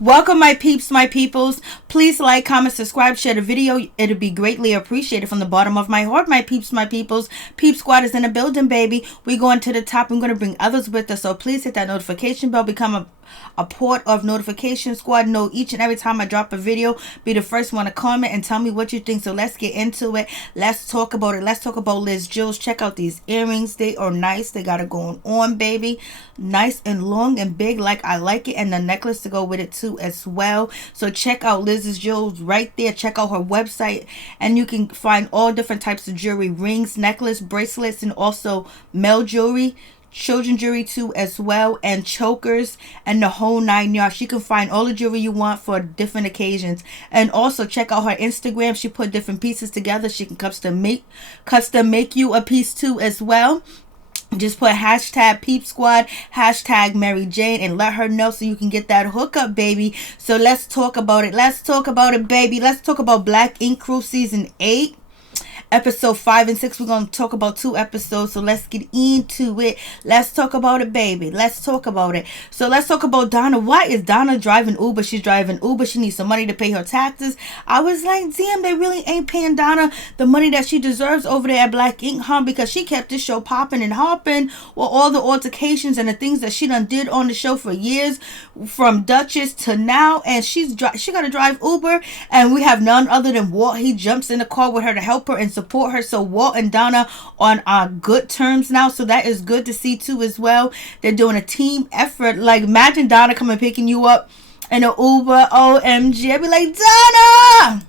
Welcome, my peeps, my peoples. Please like, comment, subscribe, share the video. It'll be greatly appreciated from the bottom of my heart, my peeps, my peoples. Peep Squad is in the building, baby. We're going to the top. I'm going to bring others with us. So please hit that notification bell. Become a part of Notification Squad. Know each and every time I drop a video, be the first one to comment and tell me what you think. So let's get into it. Let's talk about it. Let's talk about Liz Jules. Check out these earrings. They are nice. They got it going on, baby. Nice and long and big like I like it. And the necklace to go with it too as well. So check out Liz Jules right there. Check out her website and you can find all different types of jewelry, rings, necklace, bracelets, and also male jewelry, children jewelry too as well, and chokers and the whole 9 yards. You can find all the jewelry you want for different occasions. And also check out her Instagram. She put different pieces together. She can custom make you a piece too as well. Just put hashtag Peep Squad, hashtag Mary Jane, and let her know so you can get that hookup, baby. So let's talk about it. Let's talk about it, baby. Let's talk about Black Ink Crew Season 8. Episode 5 and 6, we're going to talk about 2 episodes, so let's get into it. Let's talk about it, baby. Let's talk about it. So let's talk about Donna. Why is Donna driving Uber? She's driving Uber. She needs some money to pay her taxes. I was like, damn, they really ain't paying Donna the money that she deserves over there at Black Ink, huh? Because she kept this show popping and hopping with all the altercations and the things that she done did on the show for years, from Duchess to now, and she got to drive Uber, and we have none other than Walt. He jumps in the car with her to help her and support her. So Walt and Donna on good terms now, so that is good to see too as well. They're doing a team effort. Like, imagine Donna coming picking you up in an Uber. OMG, I'd be like, Donna.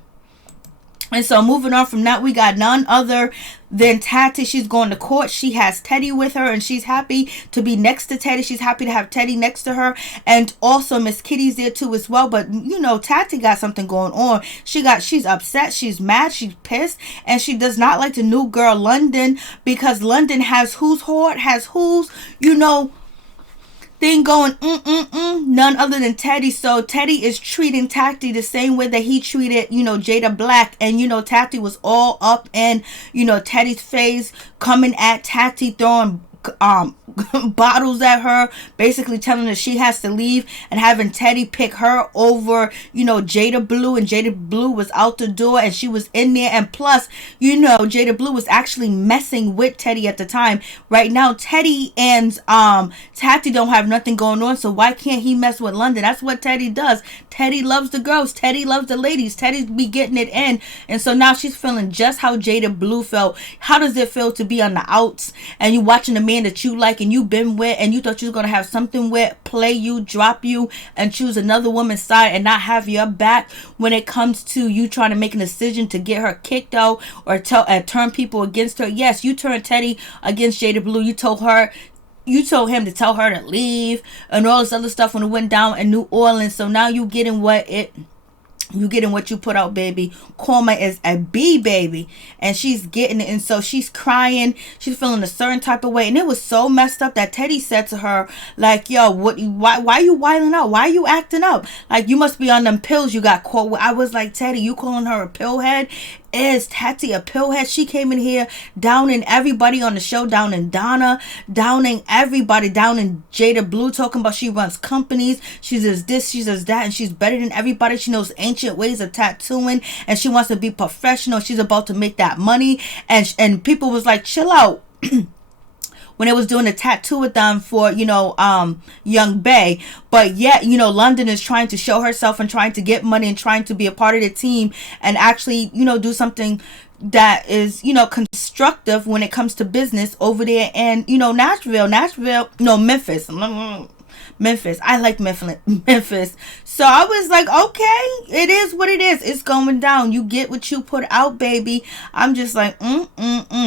And so moving on from that, we got none other than Tati. She's going to court. She has Teddy with her, and she's happy to be next to Teddy. She's happy to have Teddy next to her, and also Miss Kitty's there too as well. But you know, Tati got something going on. She's upset. She's mad. She's pissed, and she does not like the new girl London, because London has who's heart, has who's, you know, thing going, none other than Teddy. So Teddy is treating Tati the same way that he treated, you know, Jada Black. And, you know, Tati was all up in, you know, Teddy's face, coming at Tati, throwing bottles at her, basically telling her she has to leave, and having Teddy pick her over, you know, Jada Blue. And Jada Blue was out the door and she was in there, and plus, you know, Jada Blue was actually messing with Teddy at the time. Right now Teddy and Tati don't have nothing going on, so why can't he mess with London? That's what Teddy does. Teddy loves the girls. Teddy loves the ladies. Teddy be getting it in. And so now she's feeling just how Jada Blue felt. How does it feel to be on the outs and you watching the man that you like and you've been with and you thought you was going to have something with play you, drop you, and choose another woman's side and not have your back when it comes to you trying to make a decision to get her kicked out or turn people against her? Yes, you turned Teddy against Jada Blue. You told him to tell her to leave and all this other stuff when it went down in New Orleans. So now you getting what you put out, baby. Karma is a B, baby. And she's getting it. And so she's crying. She's feeling a certain type of way. And it was so messed up that Teddy said to her, like, yo, why you wilding out? Why are you acting up? Like, you must be on them pills you got caught with. I was like, Teddy, you calling her a pillhead? Is Tati a pillhead? She came in here downing everybody on the show, downing Donna, downing everybody, downing Jada Blue, talking about she runs companies, she does this, she does that, and she's better than everybody. She knows ancient ways of tattooing, and she wants to be professional. She's about to make that money, and people was like, chill out. When it was doing a tattoo-a-thon for, you know, Young Bay. But yet, you know, London is trying to show herself and trying to get money and trying to be a part of the team and actually, you know, do something that is, you know, constructive when it comes to business over there. And, you know, Memphis. I like Memphis. So I was like, okay, it is what it is. It's going down. You get what you put out, baby. I'm just like,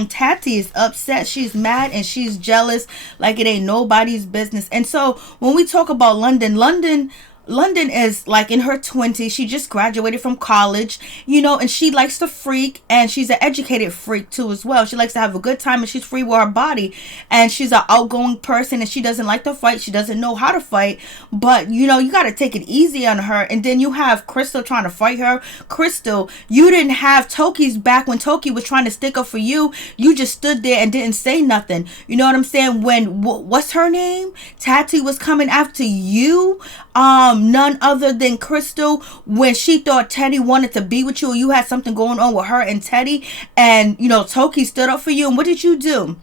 Tati is upset. She's mad and she's jealous like it ain't nobody's business. And so when we talk about London is like in her 20s. She just graduated from college, you know, and she likes to freak, and she's an educated freak too as well. She likes to have a good time and she's free with her body, and she's an outgoing person, and she doesn't like to fight. She doesn't know how to fight, but you know, you got to take it easy on her. And then you have Crystal trying to fight her. Crystal, you didn't have Toki's back when Toki was trying to stick up for you. You just stood there and didn't say nothing. You know what I'm saying? When what's her name? Tati was coming after you. none other than Crystal, when she thought Teddy wanted to be with you, or you had something going on with her and Teddy, and Toki stood up for you. And what did you do?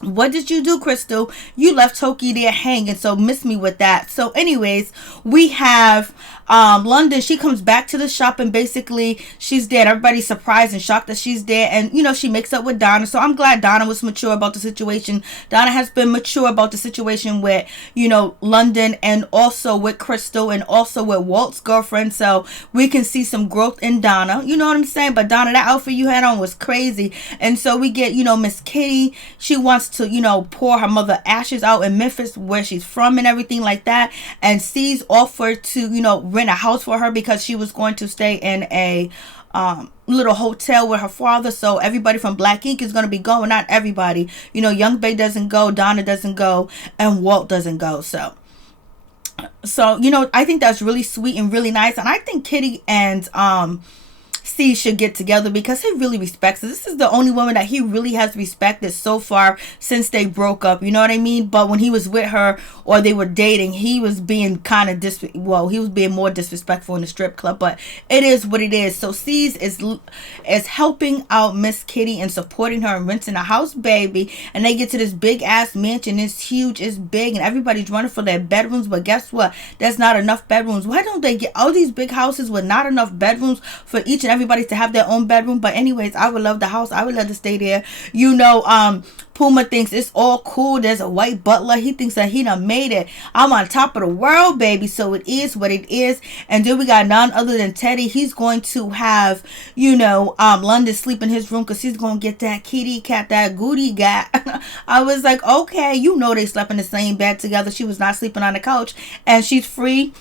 What did you do, Crystal? You left Toki there hanging, so miss me with that. So anyways, we have London. She comes back to the shop, and basically she's there. Everybody's surprised and shocked that she's there, and she makes up with Donna. So I'm glad Donna was mature about the situation. Donna has been mature about the situation with London, and also with Crystal, and also with Walt's girlfriend. So we can see some growth in Donna. You know what I'm saying? But Donna, that outfit you had on was crazy. And so we get Miss Kitty. She wants to pour her mother ashes out in Memphis, where she's from, and everything like that. And C's offered to rent a house for her, because she was going to stay in a little hotel with her father. So everybody from Black Ink is going to be going. Not everybody. Young Bay doesn't go, Donna doesn't go, and Walt doesn't go. So I think that's really sweet and really nice. And I think Kitty and C should get together, because he really respects her. This is the only woman that he really has respected so far since they broke up. You know what I mean? But when he was with her, or they were dating, he was being kind of he was being more disrespectful in the strip club. But it is what it is. So C's is helping out Miss Kitty and supporting her and renting a house, baby. And they get to this big ass mansion. It's huge, it's big, and everybody's running for their bedrooms. But guess what? There's not enough bedrooms. Why don't they get all these big houses with not enough bedrooms for each and everybody to have their own bedroom? But anyways, I would love the house. I would love to stay there. Puma thinks it's all cool. There's a white butler. He thinks that he done made it. I'm on top of the world, baby. So it is what it is. And then we got none other than Teddy. He's going to have, London sleep in his room, because he's going to get that kitty cat, that goody gat. I was like, okay, they slept in the same bed together. She was not sleeping on the couch, and she's free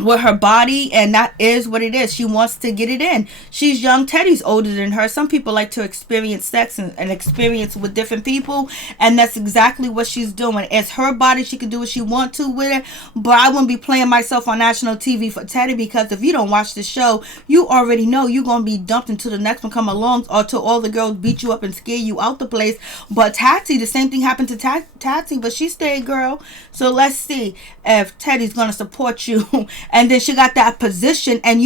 with her body, and that is what it is. She wants to get it in. She's young. Teddy's older than her. Some people like to experience sex and experience with different people, and that's exactly what she's doing. It's her body. She can do what she wants to with it, but I wouldn't be playing myself on national TV for Teddy, because if you don't watch the show, you already know you're going to be dumped until the next one come along, or till all the girls beat you up and scare you out the place. But Tati, the same thing happened to Tati, but she stayed, girl. So let's see if Teddy's going to support you. And then she got that position, and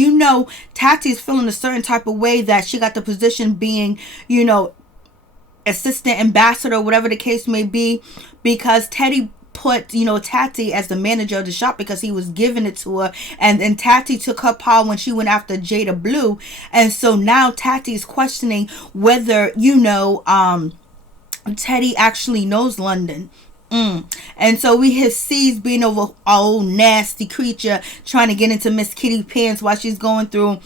Tati's feeling a certain type of way that she got the position being, assistant ambassador, whatever the case may be, because Teddy put Tati as the manager of the shop, because he was giving it to her, and then Tati took her power when she went after Jada Blue. And so now Tati is questioning whether Teddy actually knows London. And so we have C's being over old nasty creature trying to get into Miss Kitty pants while she's going through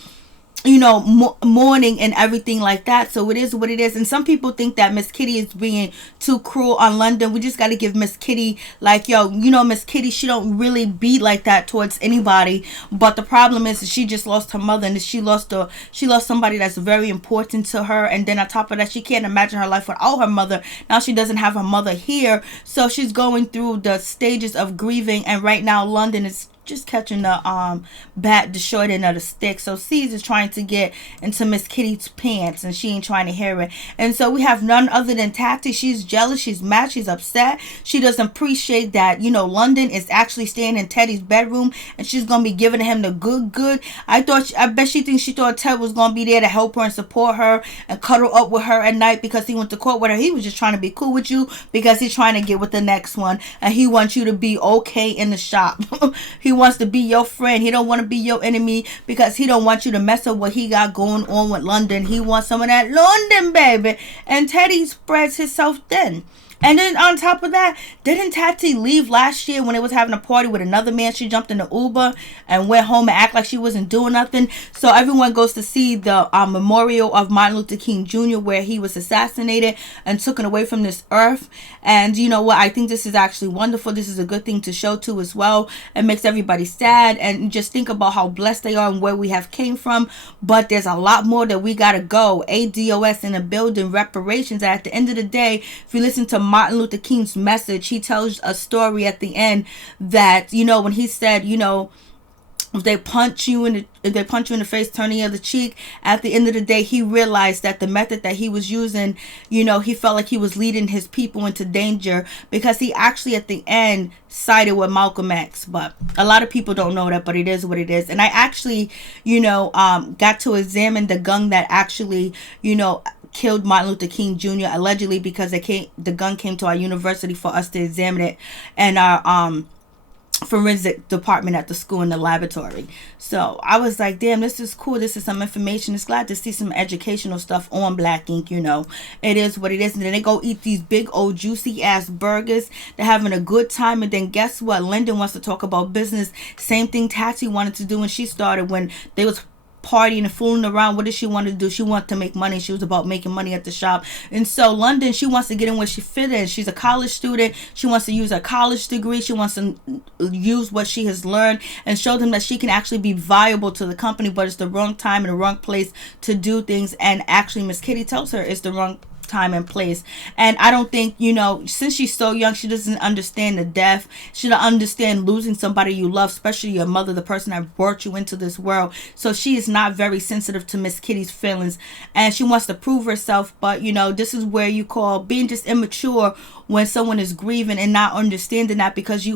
mourning and everything like that. So it is what it is. And some people think that Miss Kitty is being too cruel on London. We just got to give Miss Kitty, Miss Kitty, she don't really be like that towards anybody. But the problem is that she just lost her mother, and she lost somebody that's very important to her. And then on top of that, she can't imagine her life without her mother. Now she doesn't have her mother here, so she's going through the stages of grieving. And right now London is just catching the short end of the stick. So C's is trying to get into Miss Kitty's pants, and she ain't trying to hear it. And so we have none other than Tati. She's jealous, she's mad, she's upset. She doesn't appreciate that London is actually staying in Teddy's bedroom, and she's gonna be giving him the good. I bet she thought Ted was gonna be there to help her and support her and cuddle up with her at night, because he went to court with her. He was just trying to be cool with you, because he's trying to get with the next one, and he wants you to be okay in the shop. He wants to be your friend. He don't want to be your enemy, because he don't want you to mess up what he got going on with London. He wants some of that London, baby. And Teddy spreads himself thin. And then on top of that, didn't Tati leave last year when it was having a party with another man? She jumped in the Uber and went home and act like she wasn't doing nothing. So everyone goes to see the memorial of Martin Luther King Jr., where he was assassinated and taken away from this earth. And you know what? I think this is actually wonderful. This is a good thing to show too as well. It makes everybody sad, and just think about how blessed they are and where we have came from. But there's a lot more that we gotta go. ADOS in the building, reparations. At the end of the day, if you listen to Martin Luther King's message, he tells a story at the end that when he said if they punch you in the face, turn the other cheek, at the end of the day, he realized that the method that he was using, he felt like he was leading his people into danger, because he actually at the end sided with Malcolm X. But a lot of people don't know that, but it is what it is. And I actually, got to examine the gun that actually, killed Martin Luther King Jr. allegedly, because the gun came to our university for us to examine it, and our forensic department at the school in the laboratory. So I was like, damn, this is cool. This is some information. It's glad to see some educational stuff on Black Ink. It is what it is. And then they go eat these big old juicy ass burgers. They're having a good time. And then guess what? Lyndon wants to talk about business. Same thing Tati wanted to do when she started, when they was partying and fooling around. What did she want to do? She wanted to make money. She was about making money at the shop. And so London, she wants to get in where she fit in. She's a college student. She wants to use her college degree. She wants to use what she has learned and show them that she can actually be viable to the company, but it's the wrong time and the wrong place to do things. And actually Miss Kitty tells her it's the wrong time and place. And I don't think, since she's so young, she doesn't understand the death. She don't understand losing somebody you love, especially your mother, the person that brought you into this world. So she is not very sensitive to Miss Kitty's feelings, and she wants to prove herself. But this is where you call being just immature, when someone is grieving and not understanding that, because you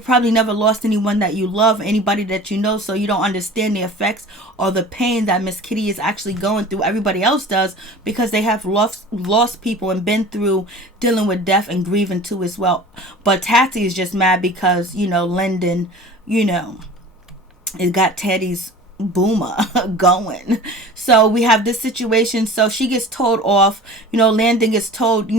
probably never lost anyone that you love, anybody that you know, so you don't understand the effects or the pain that Miss Kitty is actually going through. Everybody else does, because they have lost people and been through dealing with death and grieving too as well. But Tati is just mad because Lyndon it got Teddy's Puma going. So we have this situation. So she gets told off. Landon gets told,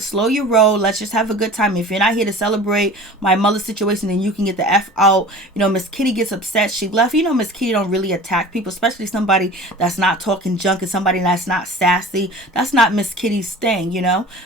slow your roll. Let's just have a good time. If you're not here to celebrate my mother's situation, then you can get the F out. Miss Kitty gets upset. She left. Miss Kitty don't really attack people, especially somebody that's not talking junk and somebody that's not sassy. That's not Miss Kitty's thing,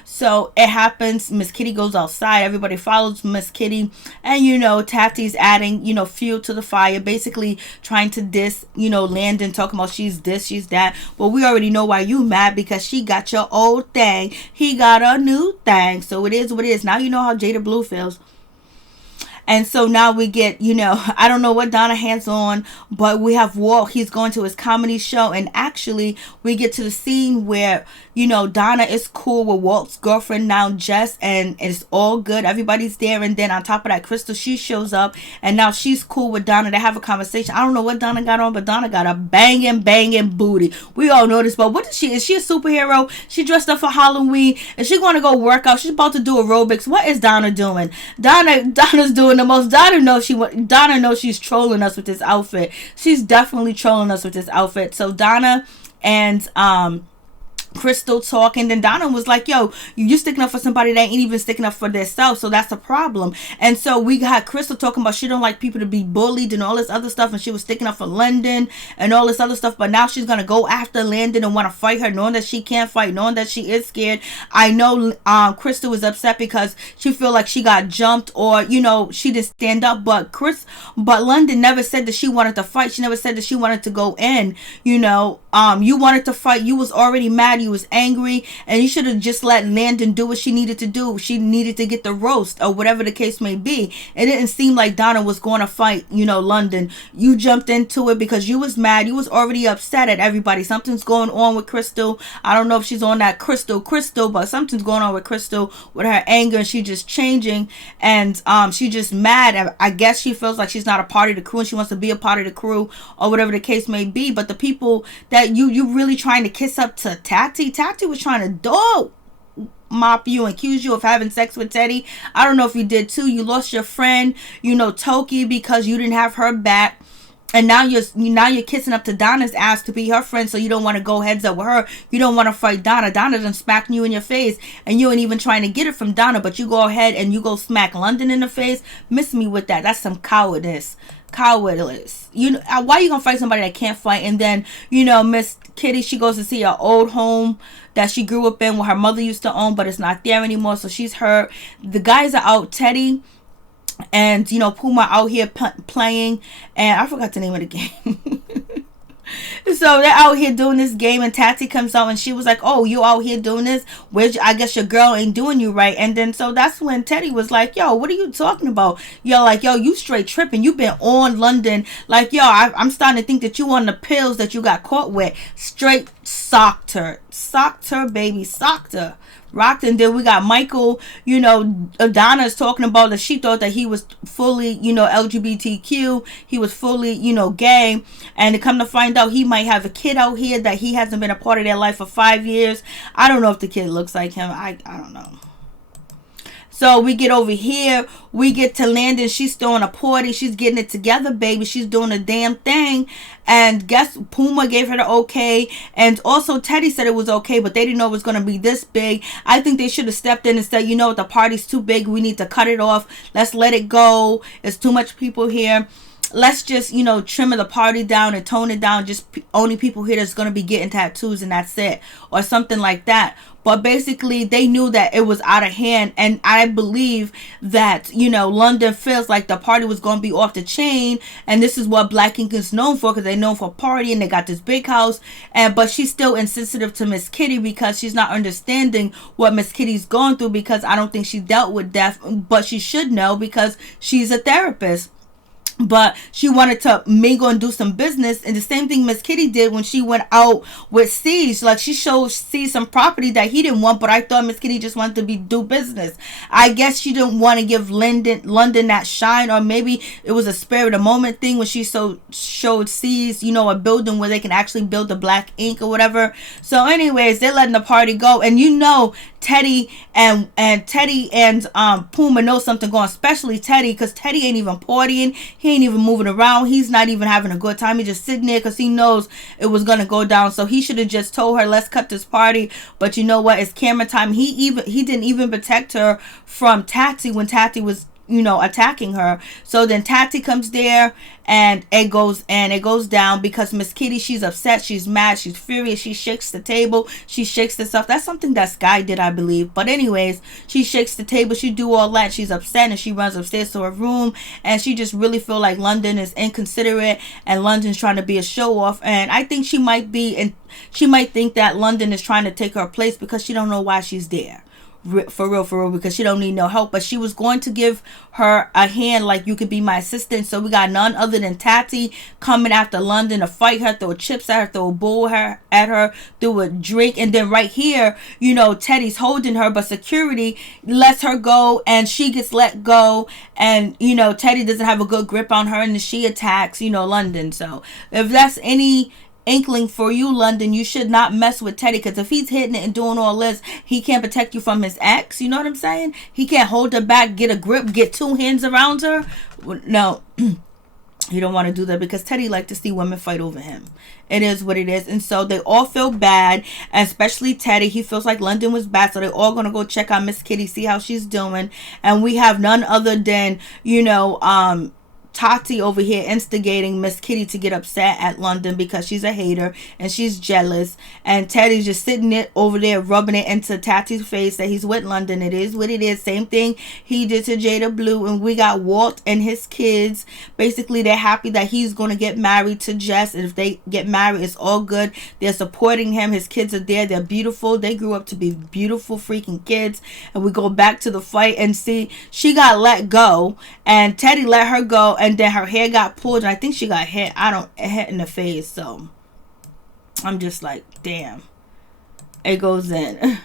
So it happens. Miss Kitty goes outside. Everybody follows Miss Kitty. And, Tati's adding, fuel to the fire, basically trying to Landon, talking about she's this, she's that. Well, we already know why you mad, because she got your old thing, he got a new thing. So it is what it is. Now you know how Jada Blue feels. And so now we get, I don't know what Donna hands on, but we have Walt. He's going to his comedy show. And actually, we get to the scene where, Donna is cool with Walt's girlfriend now, Jess, and it's all good. Everybody's there. And then on top of that, Crystal, she shows up, and now she's cool with Donna. They have a conversation. I don't know what Donna got on, but Donna got a banging booty. We all know this, but what is she? Is she a superhero? She dressed up for Halloween, and she going to go work out. She's about to do aerobics. What is Donna doing? Donna's doing the most. Donna knows she's trolling us with this outfit. She's definitely trolling us with this outfit. So Donna and Crystal talking, then Donna was like, yo, you sticking up for somebody that ain't even sticking up for themselves, so that's a problem. And so we got Crystal talking about she don't like people to be bullied and all this other stuff, and she was sticking up for London and all this other stuff, but now she's gonna go after Landon and want to fight her, knowing that she can't fight, knowing that she is scared. I know Crystal was upset because she feel like she got jumped, or she didn't stand up, but London never said that she wanted to fight. She never said that she wanted to go in. You wanted to fight. You was already mad. You was angry, and you should have just let Landon do what she needed to do. She needed to get the roast, or whatever the case may be. It didn't seem like Donna was going to fight, London. You jumped into it because you was mad. You was already upset at everybody. Something's going on with Crystal. I don't know if she's on that crystal, but something's going on with Crystal with her anger, and she's just changing, and she's just mad. I guess she feels like she's not a part of the crew, and she wants to be a part of the crew, or whatever the case may be. But the people that you really trying to kiss up to Tati was trying to dog mop you and accuse you of having sex with Teddy. I don't know if you did too. You lost your friend, Toki, because you didn't have her back. And now you're kissing up to Donna's ass to be her friend, so you don't want to go heads up with her. You don't want to fight Donna. Donna done smacked you in your face, and you ain't even trying to get it from Donna, but you go ahead and you go smack London in the face. Miss me with that. That's some cowardice. Why you gonna fight somebody that can't fight? And then Miss Kitty, she goes to see her old home that she grew up in, where her mother used to own, but it's not there anymore, so she's hurt. The guys are out. Teddy and Puma out here playing, and I forgot the name of the game. So they're out here doing this game, and Tati comes out and she was like, "Oh, you out here doing this? Where's I guess your girl ain't doing you right." And then so that's when Teddy was like, "Yo, what are you talking about? Yo, like, yo, you straight tripping. You been on London. Like, yo, I'm starting to think that you on the pills that you got caught with." Straight socked her, baby, socked her. Rocked. And then we got Michael, Donna is talking about that she thought that he was fully, LGBTQ. He was fully, gay. And to come to find out, he might have a kid out here that he hasn't been a part of their life for 5 years. I don't know if the kid looks like him. I don't know. So we get over here, we get to Landon. She's throwing a party. She's getting it together, baby. She's doing a damn thing. And guess Puma gave her the okay. And also Teddy said it was okay, but they didn't know it was going to be this big. I think they should have stepped in and said, you know what, the party's too big. We need to cut it off. Let's let it go. There's too much people here. Let's just, trim the party down and tone it down. Just only people here that's going to be getting tattoos and that's it. Or something like that. But basically, they knew that it was out of hand. And I believe that, London feels like the party was going to be off the chain. And this is what Black Ink is known for, because they're known for partying. They got this big house. But she's still insensitive to Miss Kitty because she's not understanding what Miss Kitty's going through, because I don't think she dealt with death. But she should know because she's a therapist. But she wanted to mingle and do some business. And the same thing Miss Kitty did when she went out with Siege. Like, she showed Siege some property that he didn't want. But I thought Miss Kitty just wanted to do business. I guess she didn't want to give London that shine. Or maybe it was a spare of the moment thing when she showed Siege, a building where they can actually build the Black Ink or whatever. So anyways, they're letting the party go. And Teddy and Puma know something going, especially Teddy, because Teddy ain't even partying. He ain't even moving around. He's not even having a good time. He's just sitting there because he knows it was going to go down. So he should have just told her, let's cut this party. But you know what? It's camera time. He didn't even protect her from Tati when Tati was attacking her. So then Tati comes there and it goes down because Miss Kitty, she's upset, she's mad, she's furious, she shakes the table, she shakes the stuff. That's something that Sky did, I believe. But anyways, she shakes the table, she do all that, she's upset, and she runs upstairs to her room, and she just really feel like London is inconsiderate and London's trying to be a show off. And I think she might think that London is trying to take her place because she don't know why she's there. For real, because she don't need no help. But she was going to give her a hand, like, you could be my assistant. So we got none other than Tati coming after London to fight her, throw chips at her, throw a bowl at her, throw a drink. And then right here, Teddy's holding her, but security lets her go and she gets let go. And, Teddy doesn't have a good grip on her, and then she attacks, London. So if that's any inkling for you, London, you should not mess with Teddy, because if he's hitting it and doing all this, he can't protect you from his ex. You know what I'm saying? He can't hold her back, get a grip, get two hands around her. No, you don't want to do that, because Teddy likes to see women fight over him. It is what it is. And so they all feel bad, and especially Teddy. He feels like London was bad, so they're all going to go check on Miss Kitty, see how she's doing. And we have none other than, Tati over here instigating Miss Kitty to get upset at London because she's a hater and she's jealous. And Teddy's just sitting it over there, rubbing it into Tati's face that he's with London. It is what it is. Same thing he did to Jada Blue. And we got Walt and his kids. Basically, they're happy that he's going to get married to Jess. And if they get married, it's all good. They're supporting him. His kids are there. They're beautiful. They grew up to be beautiful freaking kids. And we go back to the fight and see she got let go. And Teddy let her go. And then her hair got pulled, and I think she got hit in the face. So I'm just like, damn. It goes in.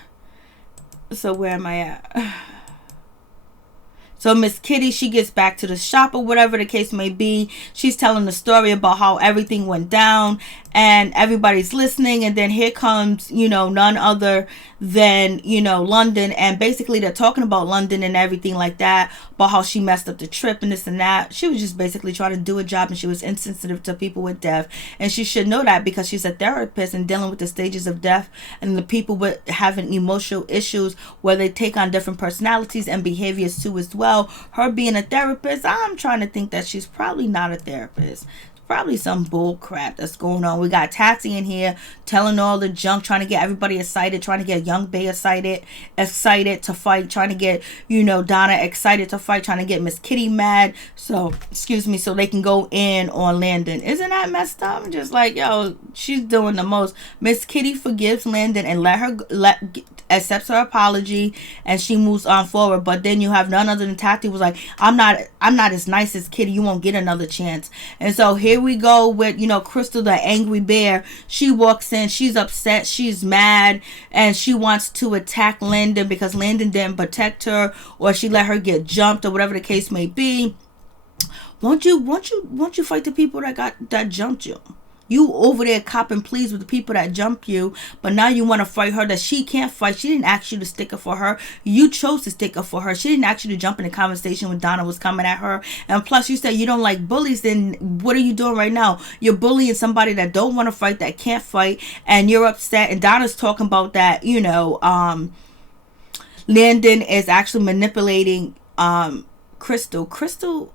So where am I at? So Miss Kitty, she gets back to the shop or whatever the case may be. She's telling the story about how everything went down and everybody's listening. And then here comes, none other than, London. And basically they're talking about London and everything like that, about how she messed up the trip and this and that. She was just basically trying to do a job, and she was insensitive to people with death. And she should know that, because she's a therapist and dealing with the stages of death and the people with having emotional issues where they take on different personalities and behaviors too as well. Her being a therapist, I'm trying to think that she's probably not a therapist. probably some bull crap that's going on. We got Tati in here telling all the junk, trying to get everybody excited, trying to get Young Bay excited to fight, trying to get, Donna excited to fight, trying to get Miss Kitty mad. So, excuse me, so they can go in on Landon. Isn't that messed up? I'm just like, yo, she's doing the most. Miss Kitty forgives Landon and accepts her apology, and she moves on forward. But then you have none other than Tati was like, I'm not as nice as Kitty. You won't get another chance. And so here we go with, Crystal, the angry bear. She walks in, she's upset, she's mad, and she wants to attack Landon because Landon didn't protect her, or she let her get jumped, or whatever the case may be. Won't you fight the people that jumped you? You over there copping pleas with the people that jump you, but now you want to fight her that she can't fight. She didn't ask you to stick up for her. You chose to stick up for her. She didn't ask you to jump in the conversation when Donna was coming at her. And plus, you said you don't like bullies. Then what are you doing right now? You're bullying somebody that don't want to fight, that can't fight, and you're upset. And Donna's talking about that, Landon is actually manipulating Crystal. Crystal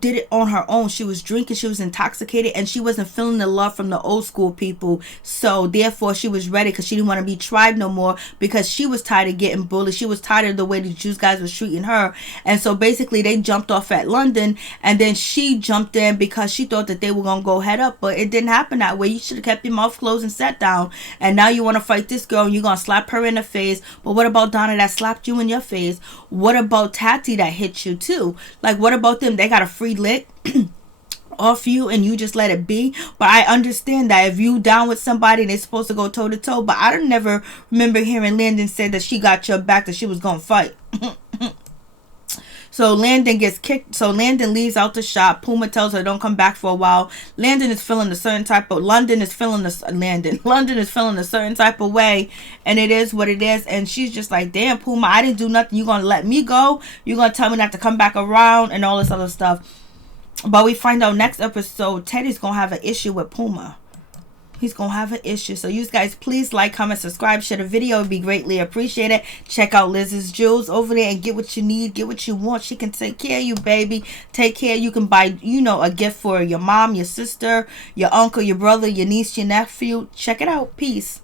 did it on her own. She was drinking, she was intoxicated, and she wasn't feeling the love from the old school people. So therefore she was ready because she didn't want to be tried no more, because she was tired of getting bullied. She was tired of the way the Jews guys was treating her. And so basically they jumped off at London, and then she jumped in because she thought that they were going to go head up, but it didn't happen that way. You should have kept your mouth closed and sat down. And now you want to fight this girl and you're going to slap her in the face. But what about Donna that slapped you in your face? What about Tati that hit you too? Like, what about them? They got a free lick off you and you just let it be. But I understand that if you down with somebody and they're supposed to go toe to toe. But I don't never remember hearing Landon say that she got your back, that she was gonna fight. So Landon gets kicked. So Landon leaves out the shop. Puma tells her don't come back for a while. London is feeling a certain type of way, and it is what it is. And she's just like, damn, Puma, I didn't do nothing. You gonna let me go? You gonna tell me not to come back around and all this other stuff? But we find out next episode Teddy's gonna have an issue with Puma. He's gonna have an issue. So you guys, please like, comment, subscribe, share the video. It'd be greatly appreciated. Check out Liz's Jewels over there and get what you need, get what you want. She can take care of you, baby. Take care. You can buy, a gift for your mom, your sister, your uncle, your brother, your niece, your nephew. Check it out. Peace.